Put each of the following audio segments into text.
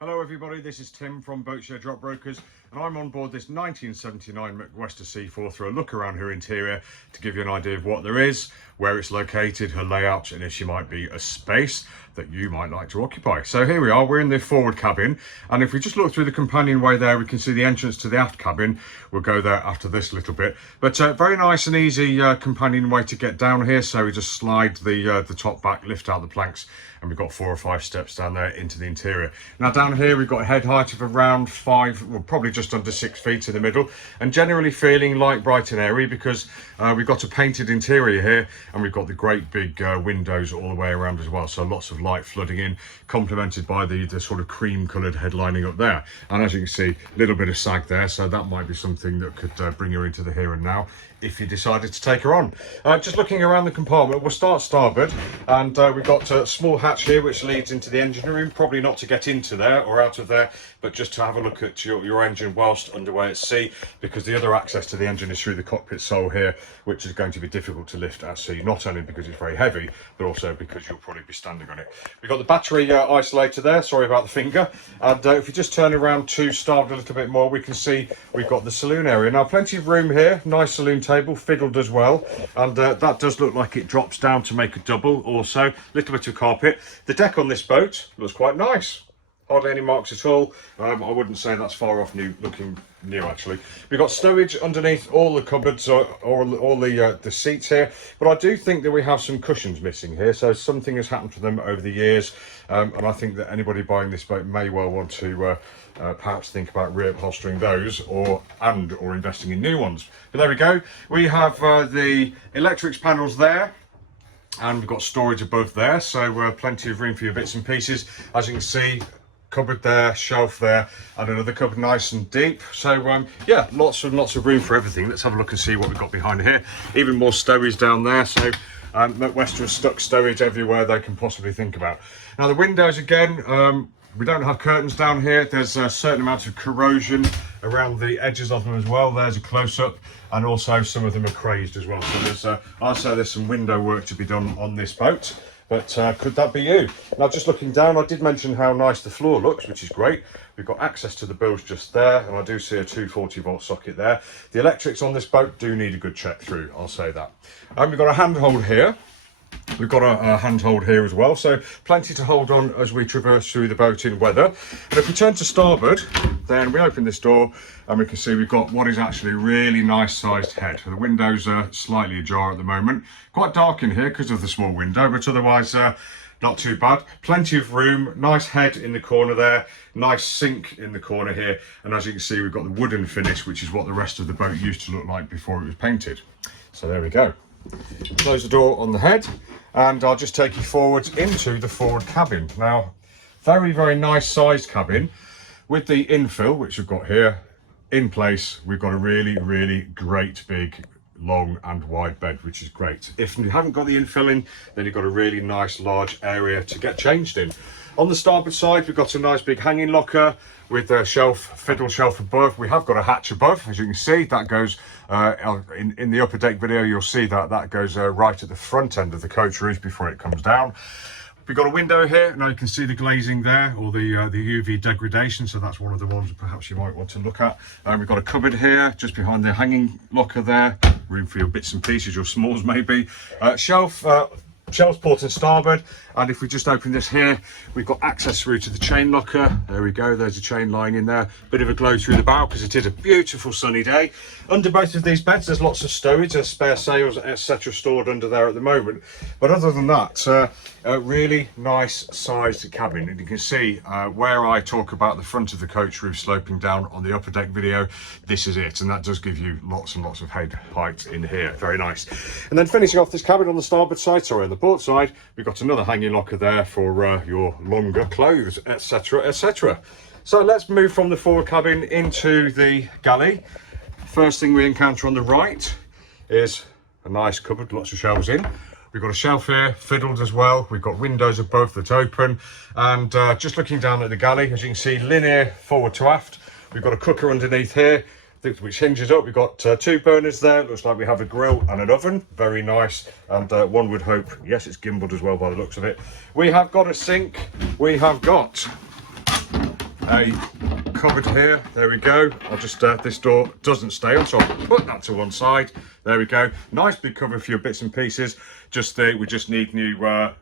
Hello everybody, this is Tim from Boatshed Drop Brokers and I'm on board this 1979 Macwester Seaforth for a look around her interior to give you an idea of what there is, where it's located, her layout, and if she might be a space that you might like to occupy. So here we are, we're in the forward cabin, and if we just look through the companionway there, we can see the entrance to the aft cabin. We'll go there after this little bit, but very nice and easy companionway to get down here. So we just slide the top back, lift out the planks, and we've got 4 or 5 steps down there into the interior. Now down here we've got a head height of around 5, well probably just under 6 feet in the middle, and generally feeling light, bright and airy because we've got a painted interior here, and we've got the great big windows all the way around as well, so lots of light flooding in, complemented by the sort of cream coloured headlining up there. And as you can see, a little bit of sag there, so that might be something that could bring her into the here and now if you decided to take her on. Just looking around the compartment, we'll start starboard, and we've got a small hatch here which leads into the engine room, probably not to get into there or out of there, but just to have a look at your engine whilst underway at sea, because the other access to the engine is through the cockpit sole here, which is going to be difficult to lift at sea, not only because it's very heavy, but also because you'll probably be standing on it. We've got the battery isolator there, sorry about the finger, and if we just turn around to starboard a little bit more, we can see we've got the saloon area. Now plenty of room here, nice saloon table, fiddled as well, and that does look like it drops down to make a double also. Little bit of carpet. The deck on this boat looks quite nice, hardly any marks at all. I wouldn't say that's far off looking new actually. We've got stowage underneath all the cupboards or all the seats here, but I do think that we have some cushions missing here, so something has happened to them over the years, and I think that anybody buying this boat may well want to perhaps think about reupholstering those or investing in new ones. But there we go, we have the electrics panels there, and we've got storage above there, so plenty of room for your bits and pieces. As you can see, cupboard there, shelf there, and another cupboard nice and deep. So yeah, lots of room for everything. Let's have a look and see what we've got behind here. Even more stowage down there, so Macwester has stuck stowage everywhere they can possibly think about. Now the windows again, we don't have curtains down here. There's a certain amount of corrosion around the edges of them as well. There's a close-up, and also some of them are crazed as well. So there's I'd say there's some window work to be done on this boat. But could that be you? Now just looking down, I did mention how nice the floor looks, which is great. We've got access to the bilge just there, and I do see a 240 volt socket there. The electrics on this boat do need a good check through, I'll say that. We've got a handhold here. We've got a handhold here as well, so plenty to hold on as we traverse through the boat in weather. And if we turn to starboard, then we open this door and we can see we've got what is actually a really nice sized head. The windows are slightly ajar at the moment. Quite dark in here because of the small window, but otherwise not too bad. Plenty of room, nice head in the corner there, nice sink in the corner here, and as you can see we've got the wooden finish, which is what the rest of the boat used to look like before it was painted. So there we go. Close the door on the head, and I'll just take you forwards into the forward cabin. Now, very nice sized cabin with the infill, which we've got here in place. We've got a really great big long and wide bed, which is great. If you haven't got the infill in, then you've got a really nice large area to get changed in. On the starboard side, we've got a nice big hanging locker with a fiddle shelf above. We have got a hatch above, as you can see. That goes in the upper deck video. You'll see that goes right at the front end of the coach roof before it comes down. We've got a window here. Now you can see the glazing there, or the UV degradation, so that's one of the ones perhaps you might want to look at. We've got a cupboard here just behind the hanging locker there, room for your bits and pieces, your smalls maybe. Shelves port and starboard, and if we just open this here, we've got access through to the chain locker. There we go, there's a chain lying in there. Bit of a glow through the bow because it is a beautiful sunny day. Under both of these beds there's lots of stowage, there's spare sails etc stored under there at the moment, but other than that, a really nice sized cabin. And you can see where I talk about the front of the coach roof sloping down on the upper deck video, this is it, and that does give you lots and lots of head height in here. Very nice. And then finishing off this cabin on the starboard side, sorry, on the port side, we've got another hanging locker there for your longer clothes, etc. So let's move from the forward cabin into the galley. First thing we encounter on the right is a nice cupboard, lots of shelves in. We've got a shelf here, fiddled as well. We've got windows above that open, and just looking down at the galley, as you can see, linear forward to aft. We've got a cooker underneath here, which hinges up. We've got 2 burners there. Looks like we have a grill and an oven. Very nice, and one would hope, yes, it's gimbaled as well by the looks of it. We have got a sink. We have got a cupboard here. There we go. I'll just this door doesn't stay on, so I'll put that to one side. There we go. Nice big cupboard for your bits and pieces. We just need new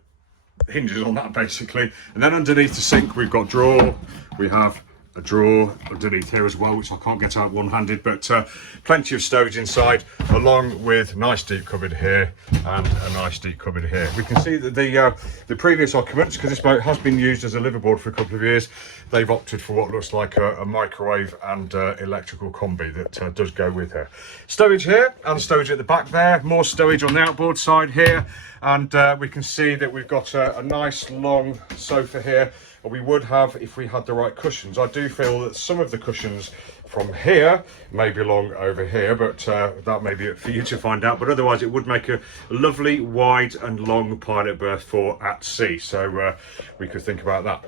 hinges on that basically. And then underneath the sink we've got drawer. We have a drawer underneath here as well, which I can't get out one-handed, but plenty of stowage inside, along with nice deep cupboard here and a nice deep cupboard here. We can see that the previous occupants, because this boat has been used as a liveaboard for a couple of years, they've opted for what looks like a microwave and electrical combi that does go with her. Stowage here and stowage at the back there, more stowage on the outboard side here, and we can see that we've got a nice long sofa here. We would have if we had the right cushions. I do feel that some of the cushions from here may belong over here, but that may be for you to find out. But otherwise it would make a lovely wide and long pilot berth for at sea, so we could think about that.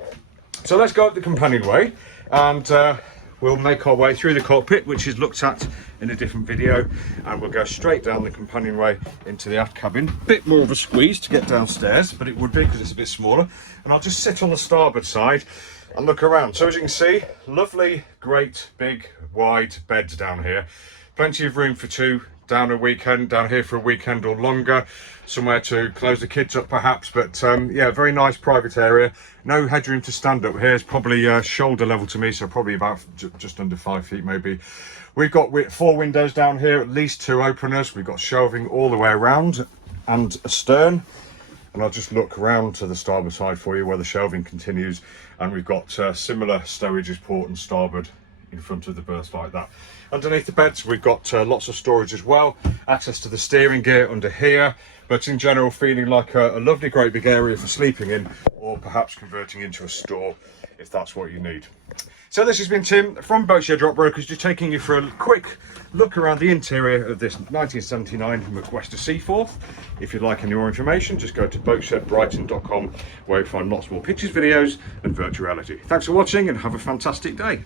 So let's go up the companionway and we'll make our way through the cockpit, which is looked at in a different video, and we'll go straight down the companionway into the aft cabin. Bit more of a squeeze to get downstairs, but it would be because it's a bit smaller. And I'll just sit on the starboard side and look around. So as you can see, lovely, great, big, wide beds down here. Plenty of room for two down here for a weekend or longer. Somewhere to close the kids up perhaps, but yeah, very nice private area. No headroom to stand up here. It's probably shoulder level to me, so probably about just under 5 feet maybe. We've got 4 windows down here, at least 2 openers. We've got shelving all the way around and a stern. And I'll just look around to the starboard side for you where the shelving continues. And we've got similar stowages port and starboard in front of the berth like that. Underneath the beds we've got lots of storage as well, access to the steering gear under here, but in general feeling like a lovely great big area for sleeping in, or perhaps converting into a store if that's what you need. So this has been Tim from Boatshed Drop Brokers, just taking you for a quick look around the interior of this 1979 Macwester Seaforth. If you'd like any more information, just go to boatshedbrighton.com, where you'll find lots more pictures, videos and virtual reality. Thanks for watching and have a fantastic day.